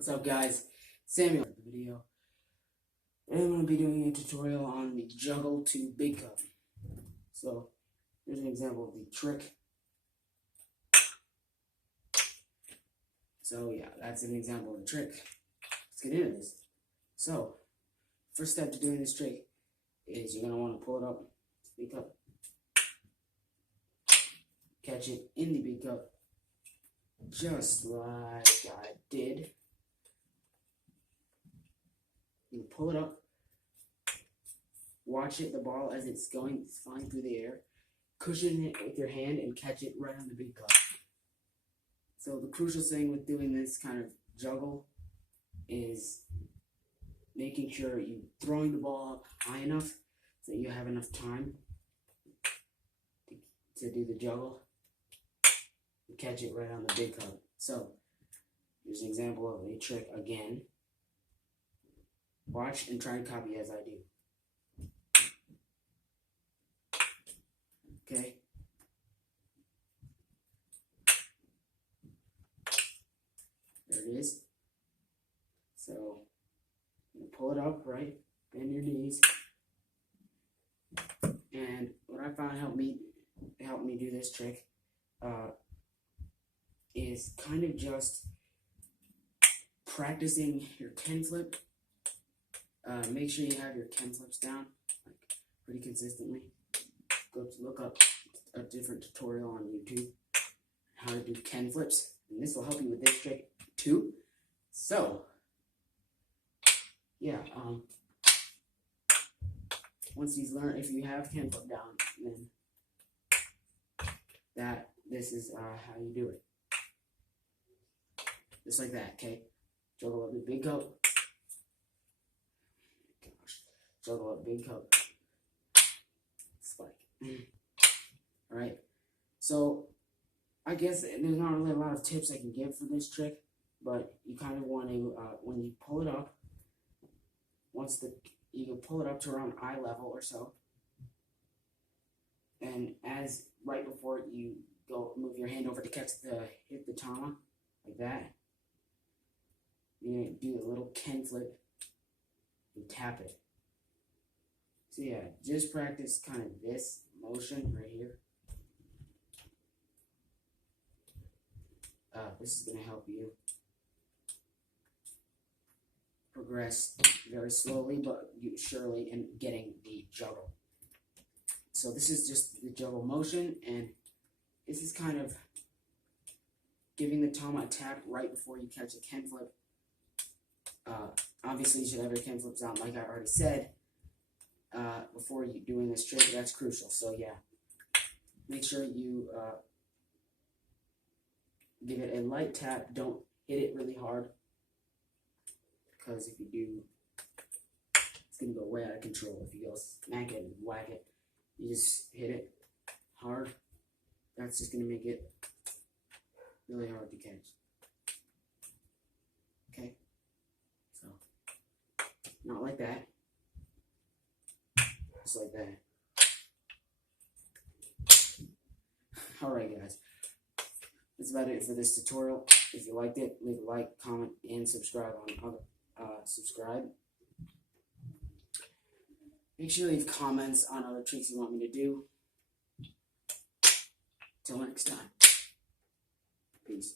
What's up, guys? Samuel in the video. And I'm going to be doing a tutorial on the Juggle to Big Cup. So, here's an example of the trick. So yeah, that's an example of the trick. Let's get into this. So, first step to doing this trick is you're going to want to pull it up to the big cup. Catch it in the big cup. Just like I did. You pull it up, watch it, the ball as it's flying through the air, cushion it with your hand and catch it right on the big cup. So the crucial thing with doing this kind of juggle is making sure you're throwing the ball up high enough so you have enough time to do the juggle and catch it right on the big cup. So here's an example of a trick again. Watch and try and copy as I do. Okay. There it is. So, you pull it up, right? Bend your knees. And what I found helped me do this trick is kind of just practicing your Ken flip. Make sure you have your Ken flips down like pretty consistently. Go to look up a different tutorial on YouTube how to do Ken flips, and this will help you with this trick too. So yeah, once you learn, if you have Ken flip down, then this is how you do it. Just like that, okay? Juggle up the big cup. Juggle up big cup. Spike. Alright. So I guess there's not really a lot of tips I can give for this trick, but you kind of want to when you pull it up, you can pull it up to around eye level or so. And as right before you go move your hand over to hit the tama, like that, you're gonna do a little Ken flip and tap it. So yeah, just practice kind of this motion right here. This is going to help you progress very slowly but surely in getting the juggle. So this is just the juggle motion, and this is kind of giving the tama a tap right before you catch a Ken flip. Obviously you should have your Ken flips out like I already said. Before you doing this trick, that's crucial. So yeah, make sure you give it a light tap. Don't hit it really hard, because if you do, it's gonna go way out of control. If you go smack it and whack it, you just hit it hard, that's just gonna make it really hard to catch. Okay, so not like that. Just like that. Alright guys, that's about it for this tutorial. If you liked it, leave a like, comment, and subscribe on subscribe. Make sure you leave comments on other tricks you want me to do. Till next time. Peace.